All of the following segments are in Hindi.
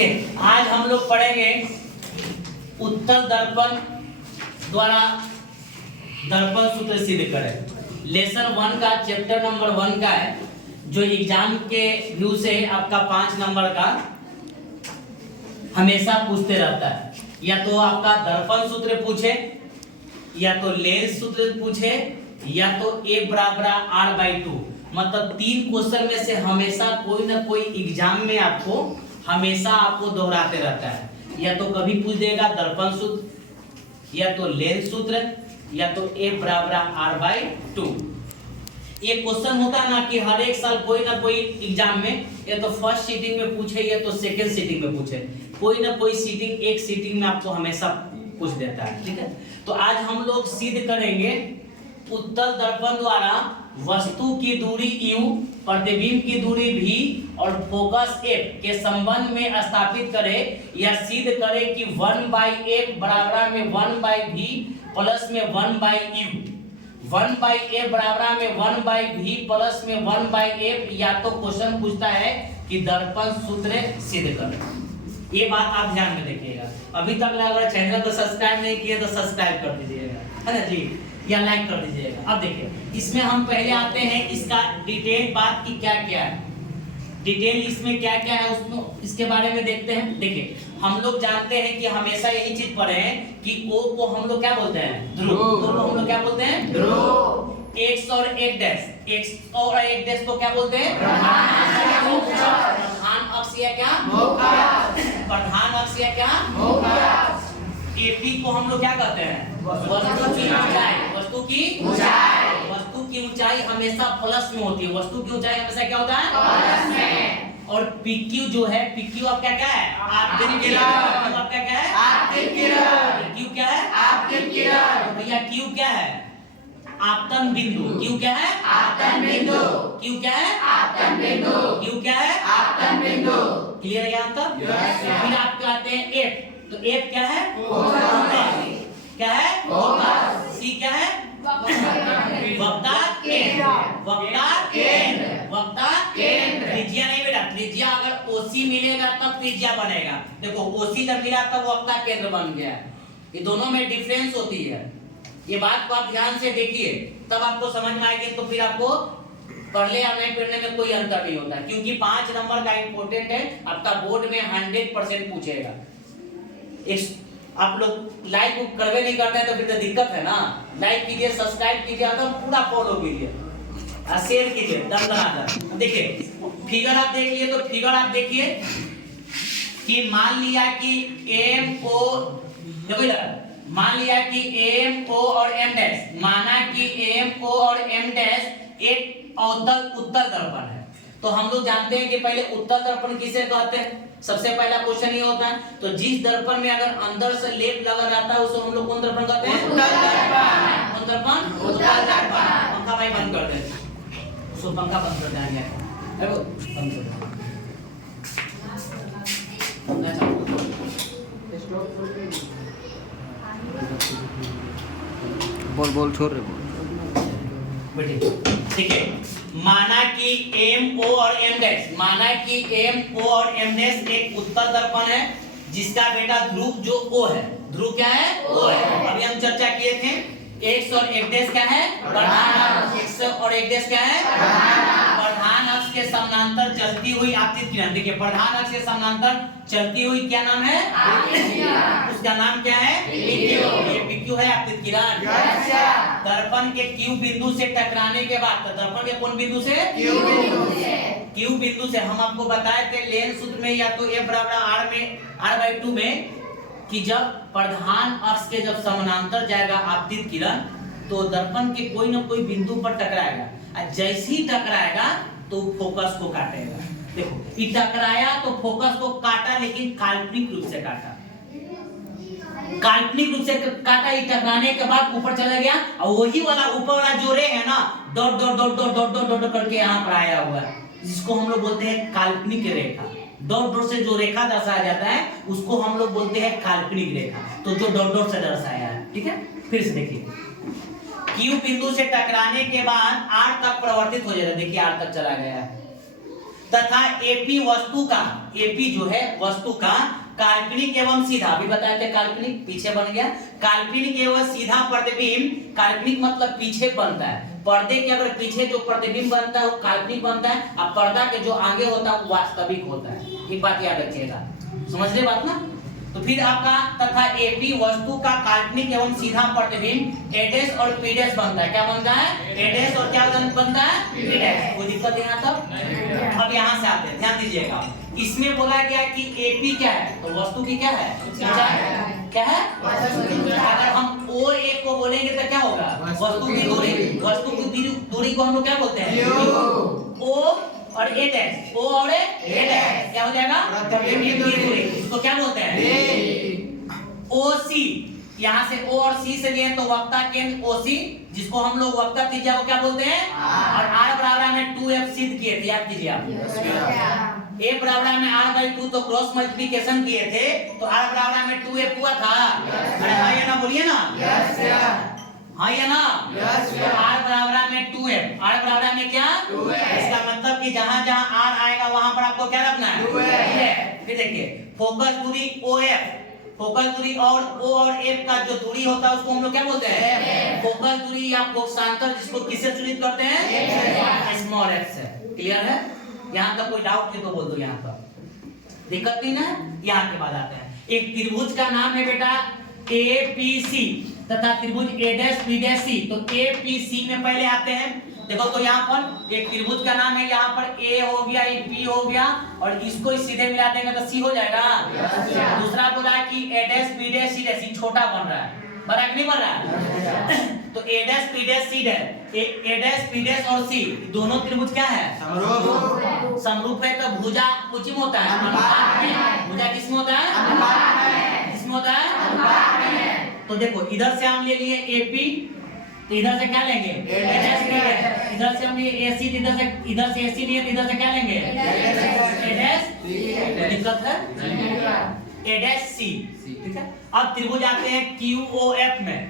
आज हम लोग पढ़ेंगे उत्तल दर्पण द्वारा दर्पण सूत्र सिद्ध करें। लेसन 1 का चैप्टर नंबर 1 का है, जो एग्जाम के व्यू से आपका 5 नंबर का हमेशा पूछते रहता है। या तो आपका दर्पण सूत्र पूछे, या तो लेंस सूत्र पूछे, या तो A बराबर R/2, मतलब 3 क्वेश्चन में से हमेशा कोई ना कोई एग्जाम में आपको हमेशा आपको दोहराते रहता है। या तो कभी पूछ देगा दर्पण सूत्र, या तो लेंस सूत्र, या तो A बराबर R/2। ये क्वेश्चन होता है ना कि हर एक साल कोई ना कोई एग्जाम में या तो फर्स्ट सीटिंग में पूछे या तो सेकंड सीटिंग में पूछे, कोई ना कोई सीटिंग एक सीटिंग में आपको हमेशा पूछ देता है। ठीक है, तो आज हम लोग सिद्ध करेंगे उत्तल दर्पण द्वारा वस्तु की दूरी u, प्रतिबिंब की दूरी v और फोकस f के संबंध में स्थापित करें या सिद्ध करें कि 1/f बराबर में 1/v प्लस में 1/u, 1/f बराबर में 1/v प्लस में 1/f। या तो क्वेश्चन पूछता है कि दर्पण सूत्र सिद्ध करें। ये बात आप ध्यान में देखिएगा। अभी तक अगर चैनल को सब्सक्राइब नहीं किए तो सब्सक्राइब कर दीजिएगा, है ना जी, या लाइक कर दीजिएगा। अब देखिए, इसमें हम पहले आते हैं इसका डिटेल बात की क्या क्या है, डिटेल इसमें क्या क्या है उसको इसके बारे में देखते हैं। देखिए, हम लोग जानते हैं कि हमेशा यही चीज पढ़े हैं कि O को हम लोग क्या बोलते हैं, ध्रुव। O को हम लोग क्या बोलते हैं, ध्रुव। X और 1 डैश, X और 1 डैश को क्या बोलते हैं, प्रधान अक्ष या क्या, प्रधान अक्ष या क्या, AP को हम लोग क्या कहते हैं, वस्तु की ऊंचाई। वस्तु की ऊंचाई, वस्तु की ऊंचाई हमेशा प्लस में होती है। वस्तु की ऊंचाई हमेशा क्या होता है, प्लस में। और PQ जो है, PQ आपका क्या है, आपतित किरण। आपका क्या है, आपतित किरण। Q क्या है, आपतित किरण। भैया Q क्या है, आपतन बिंदु। Q क्या है, आपतन बिंदु। Q क्या है, आपतन बिंदु। Q क्या है, आपतन बिंदु। क्लियर है यहाँ तक? फिर आप कहते हैं F, तो F क्या है, क्या है, C क्या है, वक्ता केंद्र। वक्ता केंद्र, वक्ता केंद्र। त्रिज्या नहीं बेटा, त्रिज्या अगर OC मिलेगा तब त्रिज्या बनेगा। देखो OC जब मिला तब वक्ता केंद्र बन गया। ये दोनों में डिफरेंस होती है। ये बात को आप ध्यान से देखिए, तब आपको समझ में आएगी। तो फिर आपको पढ़ने या नहीं पढ़ने में कोई अंतर नहीं होता, क्योंकि 5 नंबर का इंपॉर्टेंट है। आपका बोर्ड में 100% पूछेगा। इस आप लोग लाइक करवे नहीं करते हैं तो फिर तो दिक्कत है ना। लाइक कीजिए, सब्सक्राइब कीजिए, तो पूरा फॉलो कीजिए और शेयर कीजिए दम। देखिए फिगर आप देख लिए, तो फिगर आप देखिए कि मान लिया कि MO, देखो इधर मान लिया कि MO और M डैश, माना कि MO और M डैश एक उत्तल दर्पण है। तो हम लोग जानते हैं कि पहले उत्तल दर्पण किसे कहते हैं। सबसे पहला क्वेश्चन ये होता है, तो जिस दर्पण में अगर अंदर से लेप लगा रहता है उसको हम लोग कौन दर्पण कहते हैं, उत्तल दर्पण। कौन दर्पण, उत्तल दर्पण। पंखा भाई बंद कर दे, सो पंखा बंद कर देंगे, देखो बंद कर दो। बोल छोड़ रहे बेटे। ठीक है, माना कि MO और M डैश, माना कि MO और M डैश एक उत्तल दर्पण है जिसका बेटा ध्रुव जो O है। ध्रुव क्या है, O है। अभी हम चर्चा किए थे X और 1 डैश क्या है, प्रधान अक्ष। X और 1 डैश क्या है, प्रधान अक्ष के समानांतर चलती हुई आपतित किरण। देखिए प्रधान अक्ष के समानांतर चलती हुई क्या नाम है, उसका नाम क्या है, PQ। ये PQ है आपतित किरण। दर्पण के Q बिंदु से टकराने के बाद, तो दर्पण के कौन बिंदु से, Q बिंदु से हम आपको बताए थे लेंस सूत्र में, या तो F बराबर R/2 में, कि जब प्रधान अक्ष के जब समानांतर जाएगा आपतित किरण तो दर्पण के कोई ना कोई बिंदु पर टकराएगा, और जैसे ही टकराएगा तो फोकस को काटेगा। देखो ये टकराया तो फोकस को काटा, लेकिन काल्पनिक रूप से काटा। काल्पनिक रूप से काटा, ये टकराने के बाद ऊपर चला गया, और वही वाला ऊपर वाला जो रे है ना, dot dot dot dot dot dot dot करके यहाँ पर आया हुआ है, जिसको हम लोग बोलते हैं काल्पनिक रेखा। डॉट डॉट से जो रेखा दर्शाया जाता है उसको हम लोग बोलते हैं काल्पनिक रेखा। तो जो डॉट डॉट से दर्शाया है, ठीक है। फिर से देखिए, Q बिंदु से टकराने के बाद R तक परिवर्तित हो जाएगा। देखिए R तक चला गया है, तथा एपी वस्तु का, एपी जो है वस्तु का काल्पनिक एवं सीधा, अभी बताया था काल्पनिक, पीछे बन गया काल्पनिक एवं सीधा प्रतिबिंब। काल्पनिक मतलब पीछे बनता है, पर्दे के अगर पीछे जो प्रतिबिंब बनता है वो काल्पनिक बनता है, और पर्दा के जो आगे होता है वो वास्तविक होता है। एक बात याद रखिएगा, समझ रहे बात ना। तो फिर आपका तथा एपी वस्तु का काल्पनिक एवं सीधा प्रतिबिंब एडेस और पीडेस बनता है। क्या बनता है? एडेस और क्या बनता है? पीडेस। कोई दिक्कत यहाँ तक? अब यहाँ से आते हैं, ध्यान दीजिएगा। इसमें बोला गया कि एपी क्या है, तो वस्तु की क्या है? ऊंचाई। क्या है? अगर हम ओ ए को बोलेंगे तो क्या होगा? वस्तु की दूरी। वस्तु की दूरी को हम लोग क्या बोलते हैं? ओ और ए डैश, ओ और ए डैश क्या हो जाएगा? दूरी। इसको क्या बोलते हैं? ओ सी। यहाँ से ओ और सी से लिए तो वक्ता केंद्र ओ सी, जिसको हम लोग वक्ता त्रिज्या को क्या बोलते हैं? और आर बराबर में 2f सिद्ध किए थे, याद कीजिए आप। ए बराबर में r/2 तो क्रॉस मल्टीप्लिकेशन किए थे, तो r बराबर में 2f हुआ था। अरे हाँ या ना बोलिए ना। हाँ या ना? r बराबर में 2f, r बराबर में क्या? 2f। इसका मतलब कि जहां जहां r आएगा वहां पर आपको क्या रखना है? 2f। फिर देखिए फोकस दूरी OF, फोकस दूरी और O और F का जो दूरी होता है उसको हम लोग क्या बोलते हैं? फोकस दूरी या फोकसांतर, जिसको किससे चिन्हित करते हैं? स्मॉल f से। क्लियर है? यहाँ तक कोई डाउट है तो बोल दो, यहाँ पर दिक्कत नहीं ना। यहाँ के बाद आते हैं, एक त्रिभुज का नाम है बेटा APC तथा त्रिभुज ADC। तो APC में पहले आते हैं, देखो तो यहाँ पर एक त्रिभुज का नाम है, यहाँ पर A हो गया, ये P हो गया, और इसको सीधे मिला देंगे तो C हो जाएगा। दूसरा बोला कि ADC छोटा बन रहा है, बड़ा नहीं बन रहा है। तो ADC और C दोनों त्रिभुज क्या है? समरूप है। तो भुजा कुछ में होता है अनुपात में। भुजा किसमें होता है? अनुपात में। किसमें होता है? अनुपात में। तो देखो इधर से हम ले लिए AP, तो इधर से क्या लेंगे? ADC। इधर से हम लिए AC, इधर से AC लिए, तो इधर से क्या लेंगे? ADC। दिक्कत है? ADC। ठीक है। अब त्रिभुज आते हैं QOF में।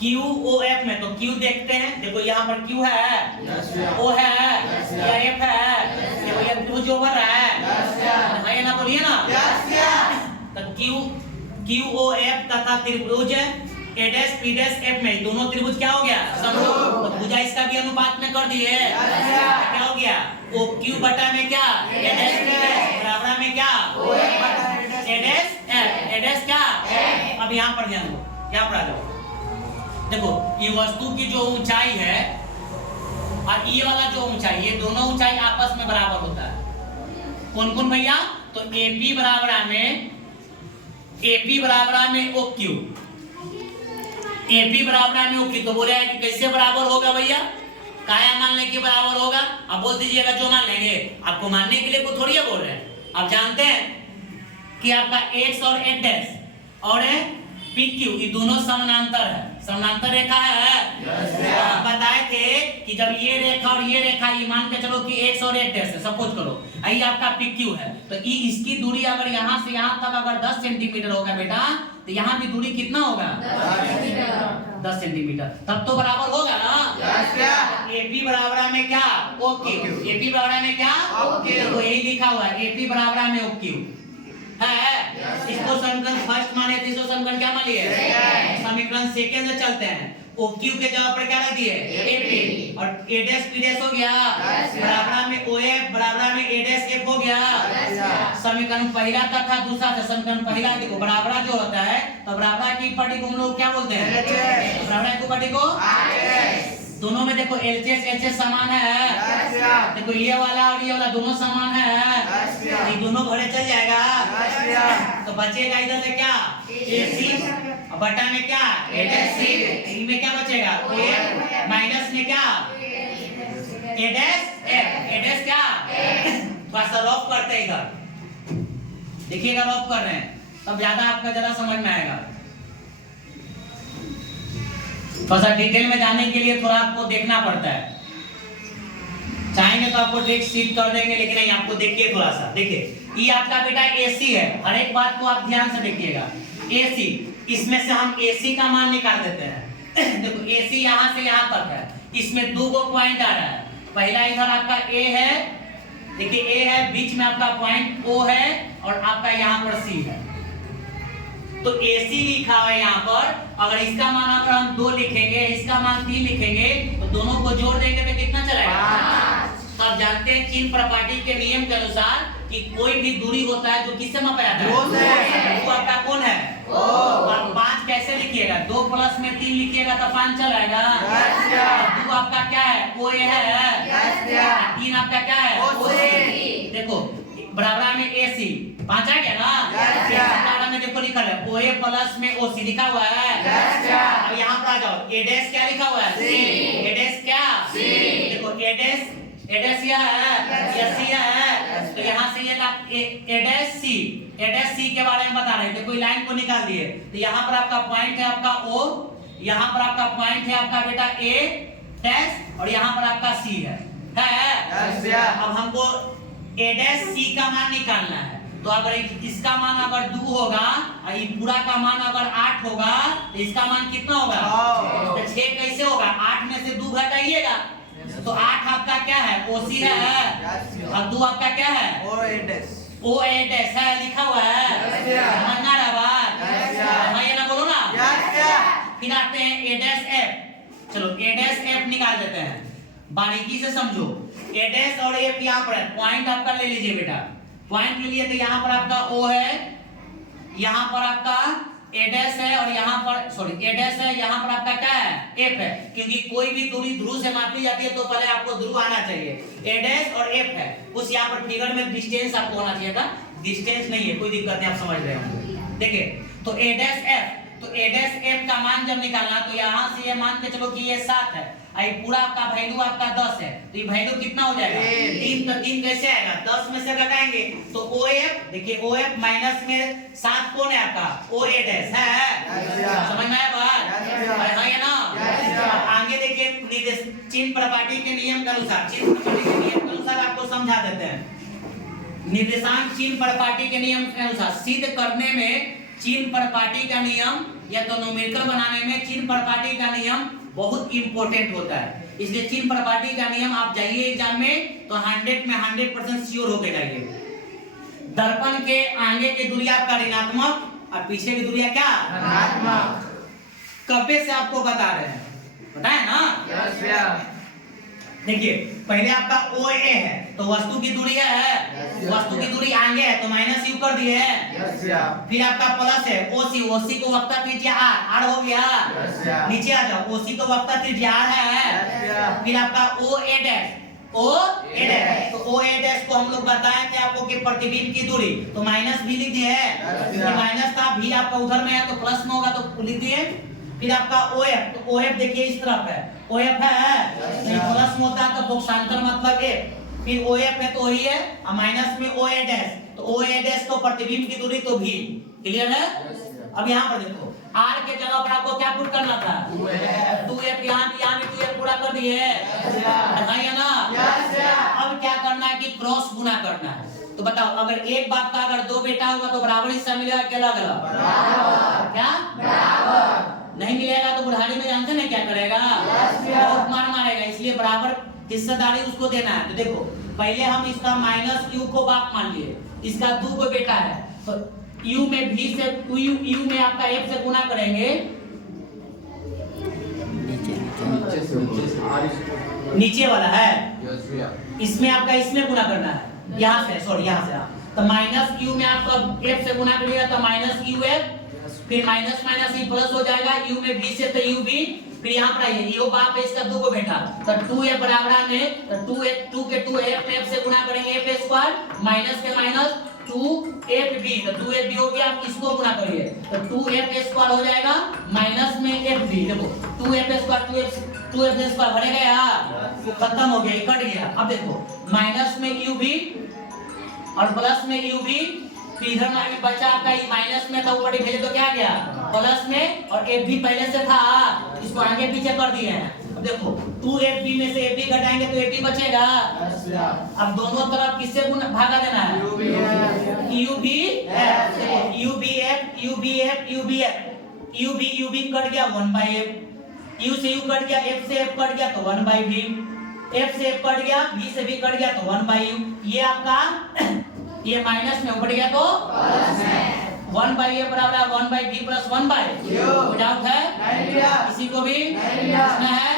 QOF में तो Q देखते हैं, देखो यहाँ पर Q है, O है, या F है, देखो ये त्रिभुज ओवर है। हाँ ना बोलिए ना। तो QOF तथा त्रिभुज ADF में दोनों त्रिभुज क्या हो गया? समरूप। तो भुजा इसका भी अनुपात में कर दिए। क्या हो गया? OQ बटा में क्या? ADF बराबर में क्या? ADF क्या? अब यहाँ पर ध्यान दो, यहाँ पर आ जाओ। देखो ये वस्तु की जो ऊंचाई है और ये वाला जो ऊंचाई, ये दोनों ऊंचाई आपस में बराबर होता है। कौन कौन भैया? तो AP बराबर में OQ, AP बराबर में OQ। तो बोले है कि कैसे बराबर होगा भैया? काया मानने के बराबर होगा। अब बोल दीजिएगा जो मान लेंगे, आपको मानने के लिए कोई थोड़ी बोल रहे हैं। आप जानते हैं कि आपका X और X और PQ ये दोनों समानांतर है, समानांतर रेखा है। बताए थे कि जब ये रेखा और ये रेखा, ये मान के चलो कि X और X है, सपोज करो यही आपका PQ है, तो इसकी दूरी अगर यहाँ से यहाँ तक अगर 10 सेंटीमीटर होगा बेटा, तो यहाँ भी दूरी कितना होगा? 10 सेंटीमीटर। तब तो बराबर होगा ना। AP बराबर में क्या? OQ। AP बराबर में क्या? OQ। तो यही लिखा हुआ है AP बराबर में OQ है। इसको समीकरण फर्स्ट माने थे, इसको समीकरण क्या मान लिए? समीकरण सेकंड से चलते हैं। OQ के जगह पर क्या रख दिए? AP। और ADS हो गया बराबर में OF बराबर में ADF हो गया। समीकरण पहला तथा दूसरा से समीकरण पहला देखो बराबर जो होता है, तो बराबर की पार्टी को हम लोग क्या बोलते हैं? बराबर की पार्टी को दोनों में देखो LHS समान है। देखो ये वाला और ये वाला दोनों समान है, ये दोनों घरे चल जाएगा। तो बचेगा इधर से क्या? AC बटा में क्या? ADC। इनमें क्या बचेगा? माइनस में क्या? ADS क्या? थोड़ा सा रफ करते हैं इधर, देखिएगा रफ कर रहे हैं तब ज्यादा आपका जरा समझ में आएगा। थोड़ा सा डिटेल में जाने के लिए थोड़ा आपको देखना पड़ता है। चाहेंगे तो आपको टेक्स्ट शीट कर देंगे, लेकिन नहीं, आपको देखिए थोड़ा सा। देखिए ये आपका बेटा AC है, हर एक बात को आप ध्यान से देखिएगा। AC, इसमें से हम AC का मान निकाल देते हैं। देखो AC यहाँ से यहाँ तक है, इसमें 2 पॉइंट आ रहा है। पहला इधर आपका A है, देखिए ए है, बीच में आपका पॉइंट ओ है और आपका यहाँ पर सी है, तो AC लिखा हुआ है यहाँ पर। अगर इसका मान अगर हम 2 लिखेंगे, इसका मान 3 लिखेंगे, तो दोनों को जोड़ देंगे तो कितना चलेगा? तो आप जानते हैं चिन्ह प्रॉपर्टी के नियम के अनुसार कि कोई भी दूरी होता है जो किससे मापा जाता है? वो आपका कौन है? आप 5 कैसे लिखिएगा? 2 + में 3 लिखिएगा तो 5 चलेगा। 2 आपका क्या है? OA है। 3 आपका क्या है? OC। देखो बराबर में AC 5 आ गया ना? में देखो लिखा है OA + में OC लिखा हुआ है। अब यहाँ पर आ जाओ, A डैश क्या लिखा हुआ है? A डैश क्या? देखो A डैश यह है, यह C है, तो यहाँ से ये A डैश C के बारे में बता रहे थे, कोई लाइन को निकाल दिए, तो यहाँ पर आपका पॉइंट है आपका O, यहाँ पर आपका पॉइंट है आपका बेटा A डैश और यहाँ पर आपका C है। अब हमको A डैश C का मान निकालना है, तो अगर इसका मान अगर 2 होगा और ये पूरा का मान अगर 8 होगा तो इसका मान कितना होगा? तो 6 कैसे होगा? 8 में से 2 घटाइएगा तो 8 आपका क्या है? OC है, और 2 आपका क्या है? OA डैश है लिखा हुआ है। समझना रहा बात? हाँ ये ना बोलो ना। फिर आते हैं A डैश F। चलो A डैश F निकाल देते हैं, बारीकी से समझो। A डैश और F यहाँ पर है, पॉइंट आपका ले लीजिए बेटा, पॉइंट ले लिए तो यहाँ पर आपका O है, यहाँ पर आपका A डैश है और यहाँ पर A डैश है, यहाँ पर आपका क्या है? F है, क्योंकि कोई भी दूरी ध्रुव से मापी जाती है तो पहले आपको ध्रुव आना चाहिए। A डैश और F है, उस यहाँ पर फिगर में डिस्टेंस आपको होना चाहिए था, डिस्टेंस नहीं है, कोई दिक्कत नहीं, आप समझ रहे होंगे। देखिए तो A डैश F, तो A डैश F का मान जब निकालना तो यहाँ से ये मान के चलो कि ये 7 है, आई पूरा आपका वैल्यू आपका 10 है, तो ये वैल्यू कितना हो जाएगा? 3। तो 3 कैसे आएगा? 10 में से घटाएंगे तो OF, देखिए OF माइनस में 7 कौन है आपका? OA डैश है। समझ में आया बात? हाँ या ना? आगे देखिए चिन्ह प्रॉपर्टी के नियम के अनुसार, चिन्ह प्रॉपर्टी के नियम के अनुसार आपको समझा देते हैं। निर्देशांक चिन्ह प्रॉपर्टी के नियम के अनुसार सिद्ध करने में चिन्ह प्रॉपर्टी का नियम या तो न्यूमेरिकल बनाने में चिन्ह प्रॉपर्टी का नियम बहुत इंपॉर्टेंट होता है। इसलिए चिन्ह प्रॉपर्टी का नियम आप जाइए एग्जाम में तो 100 में 100% श्योर होके जाइए। दर्पण के आगे की दूरी आपका ऋणात्मक और पीछे की दूरी क्या? धनात्मक। कब्बे से आपको बता रहे हैं, पता है ना? देखिए पहले आपका OA है तो वस्तु की दूरी है, वस्तु की दूरी आगे है तो माइनस U कर दिए। फिर आपका प्लस है OC को वक्ता त्रिज्या R हो गया। नीचे आ जाओ, OC को वक्ता त्रिज्या R है। फिर आपका OA डैश, तो OA डैश को हम लोग बताए थे आपको कि प्रतिबिंब की दूरी, तो माइनस भी लिख दिए है, माइनस था, भी आपका उधर में है तो प्लस में होगा तो लिख दिए। फिर आपका OF, तो OF देखिए इस तरफ है, OF है, प्लस में होता है तो पक्षांतर मतलब F। फिर OF है तो वही है, और माइनस में OA डैश, तो OA डैश तो प्रतिबिंब की दूरी तो भी। क्लियर है? अब यहाँ पर देखो R के जगह पर आपको क्या पुट करना था? 2F, यहाँ भी 2F पूरा कर दिए है ना? अब क्या करना है कि क्रॉस गुना करना है। तो बताओ अगर एक बाप का अगर 2 बेटा होगा तो बराबर हिस्सा मिलेगा क्या अलग अलग? क्या बराबर? नहीं मिलेगा तो बुढ़ारी में जानते ना क्या करेगा? बहुत मार मारेगा, इसलिए बराबर हिस्सेदारी उसको देना है। तो देखो पहले हम इसका माइनस U को बाप मान लिए, इसका 2 को बेटा है, तो U में V से U में आपका F से गुना करेंगे, नीचे वाला है, इसमें आपका इसमें गुना करना है, यहाँ से सॉरी यहाँ से, तो माइनस U में आपका F से गुना करिएगा तो माइनस UF, फिर माइनस माइनस ही प्लस हो जाएगा, U में V से तो UV, फिर यहाँ पर आइए यो बाप है इसका 2 को बेटा, तो 2F बराबर में तो 2 के 2 F से गुना करेंगे F स्क्वायर, माइनस के माइनस 2FB, तो 2FB हो गया, आप इसको गुना करिए तो 2F स्क्वायर हो जाएगा माइनस में FB। देखो 2F स्क्वायर 2F स्क्वायर बढ़ेगा यार, तो खत्म हो गया, कट गया। अब देखो माइनस में UV और प्लस में UV, फिर इधर में बचा आपका माइनस में था, ऊपर भेजे तो क्या गया प्लस में, और FB पहले से था इसको आगे पीछे कर दिए हैं। अब देखो 2FB में से FB घटाएंगे तो FB बचेगा। अब दोनों तरफ किससे भागा देना है? UB कट गया 1/F, U से U कट गया, F से F कट गया तो 1/V। F से F कट गया, V से V कट गया तो 1/u। ये आपका ये माइनस में ऊपर गया तो प्लस में 1/a बराबर है 1/v प्लस 1/u। कोई डाउट है? नहीं भैया। किसी को भी नहीं भैया। इसमें है